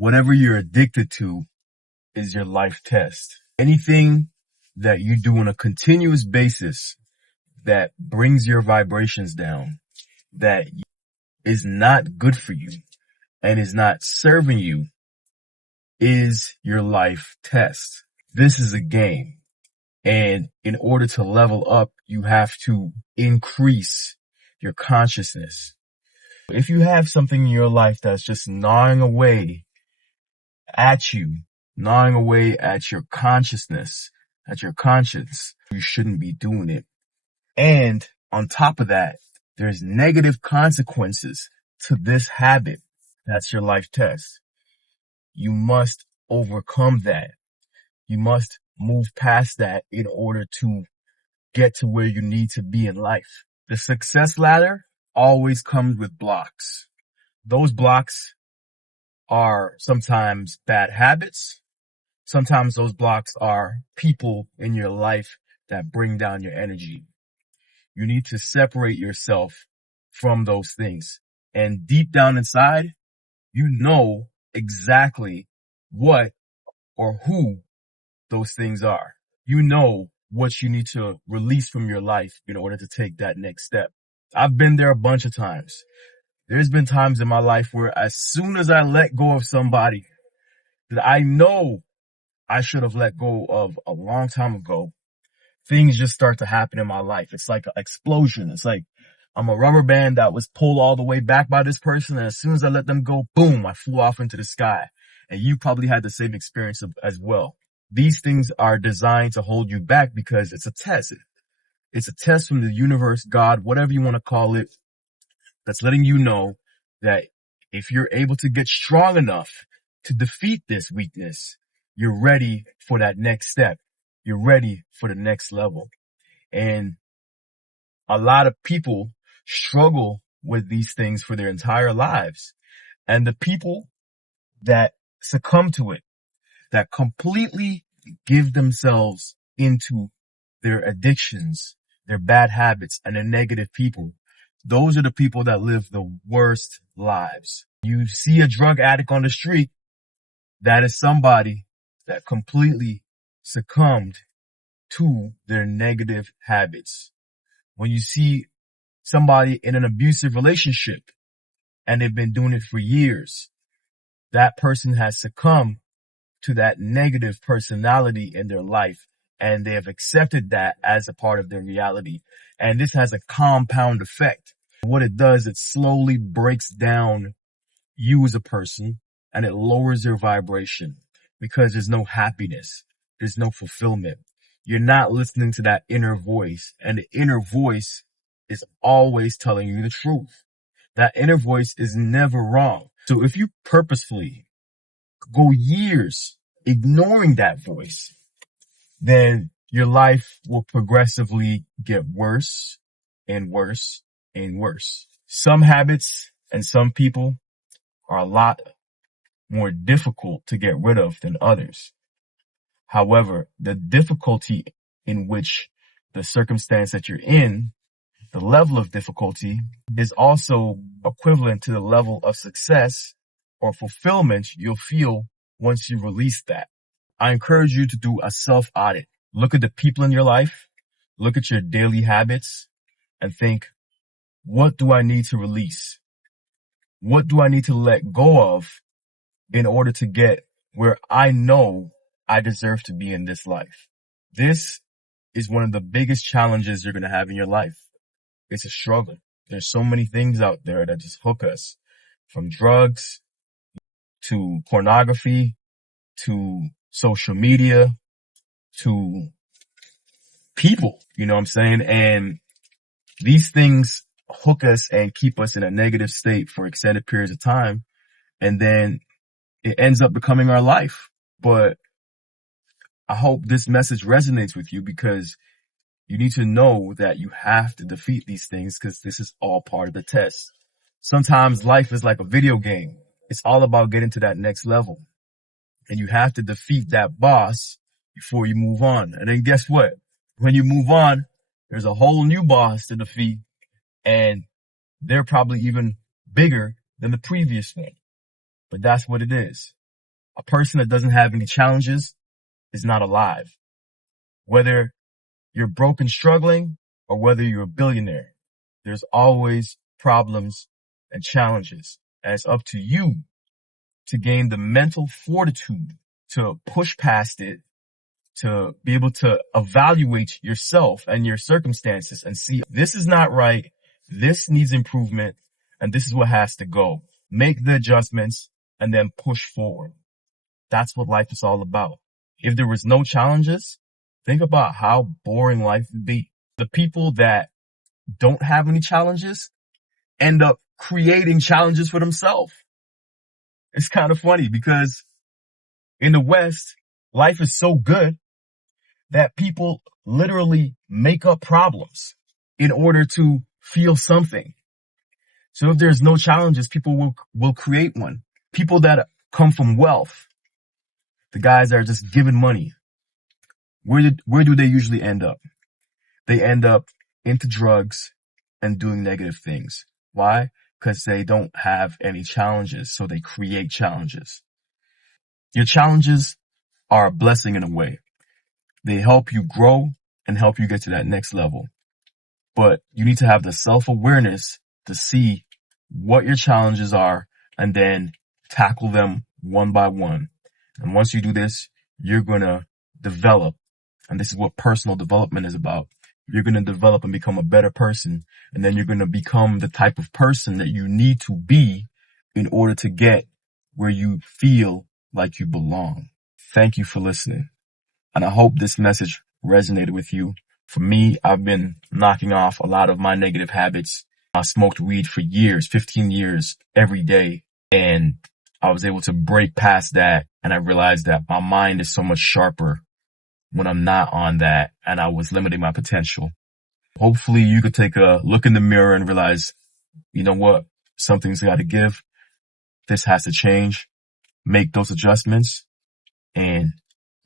Whatever you're addicted to is your life test. Anything that you do on a continuous basis that brings your vibrations down, that is not good for you and is not serving you, is your life test. This is a game. And in order to level up, you have to increase your consciousness. If you have something in your life that's just gnawing away at you, gnawing away at your consciousness, at your conscience, you shouldn't be doing it. And on top of that, there's negative consequences to this habit. That's your life test. You must overcome that. You must move past that in order to get to where you need to be in life. The success ladder always comes with blocks. Those blocks are sometimes bad habits. Sometimes those blocks are people in your life that bring down your energy. You need to separate yourself from those things. And deep down inside, you know exactly what or who those things are. You know what you need to release from your life in order to take that next step. I've been there a bunch of times. There's been times in my life where as soon as I let go of somebody that I know I should have let go of a long time ago, things just start to happen in my life. It's like an explosion. It's like I'm a rubber band that was pulled all the way back by this person, and as soon as I let them go, boom, I flew off into the sky. And you probably had the same experience as well. These things are designed to hold you back because it's a test. It's a test from the universe, God, whatever you want to call it, that's letting you know that if you're able to get strong enough to defeat this weakness, you're ready for that next step. You're ready for the next level. And a lot of people struggle with these things for their entire lives. And the people that succumb to it, that completely give themselves into their addictions, their bad habits, and their negative people, those are the people that live the worst lives. You see a drug addict on the street, that is somebody that completely succumbed to their negative habits. When you see somebody in an abusive relationship and they've been doing it for years, that person has succumbed to that negative personality in their life, and they have accepted that as a part of their reality. And this has a compound effect. What it does, it slowly breaks down you as a person, and it lowers your vibration because there's no happiness. There's no fulfillment. You're not listening to that inner voice, and the inner voice is always telling you the truth. That inner voice is never wrong. So if you purposefully go years ignoring that voice, then your life will progressively get worse and worse and worse. Some habits and some people are a lot more difficult to get rid of than others. However, the difficulty in which the circumstance that you're in, the level of difficulty, is also equivalent to the level of success or fulfillment you'll feel once you release that. I encourage you to do a self-audit. Look at the people in your life, look at your daily habits, and think, what do I need to release? What do I need to let go of in order to get where I know I deserve to be in this life? This is one of the biggest challenges you're going to have in your life. It's a struggle. There's so many things out there that just hook us, from drugs to pornography to social media to people, you know what I'm saying? And these things hook us and keep us in a negative state for extended periods of time. And then it ends up becoming our life. But I hope this message resonates with you, because you need to know that you have to defeat these things, because this is all part of the test. Sometimes life is like a video game. It's all about getting to that next level. And you have to defeat that boss before you move on. And then guess what? When you move on, there's a whole new boss to defeat, and they're probably even bigger than the previous one. But that's what it is. A person that doesn't have any challenges is not alive. Whether you're broke and struggling or whether you're a billionaire, there's always problems and challenges. And it's up to you to gain the mental fortitude to push past it, to be able to evaluate yourself and your circumstances and see this is not right, this needs improvement, and this is what has to go. Make the adjustments and then push forward. That's what life is all about. If there was no challenges, think about how boring life would be. The people that don't have any challenges end up creating challenges for themselves. It's kind of funny because in the West, life is so good that people literally make up problems in order to feel something. So if there's no challenges, people will create one. People that come from wealth, the guys that are just given money, where do they usually end up? They end up into drugs and doing negative things. Why? Because they don't have any challenges, so they create challenges. Your challenges are a blessing in a way. They help you grow and help you get to that next level. But you need to have the self-awareness to see what your challenges are and then tackle them one by one. And once you do this, you're going to develop. And this is what personal development is about. You're going to develop and become a better person. And then you're going to become the type of person that you need to be in order to get where you feel like you belong. Thank you for listening. And I hope this message resonated with you. For me, I've been knocking off a lot of my negative habits. I smoked weed for years, 15 years, every day. And I was able to break past that. And I realized that my mind is so much sharper when I'm not on that. And I was limiting my potential. Hopefully you could take a look in the mirror and realize, you know what? Something's got to give. This has to change. Make those adjustments and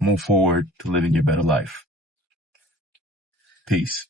move forward to living your better life. Peace.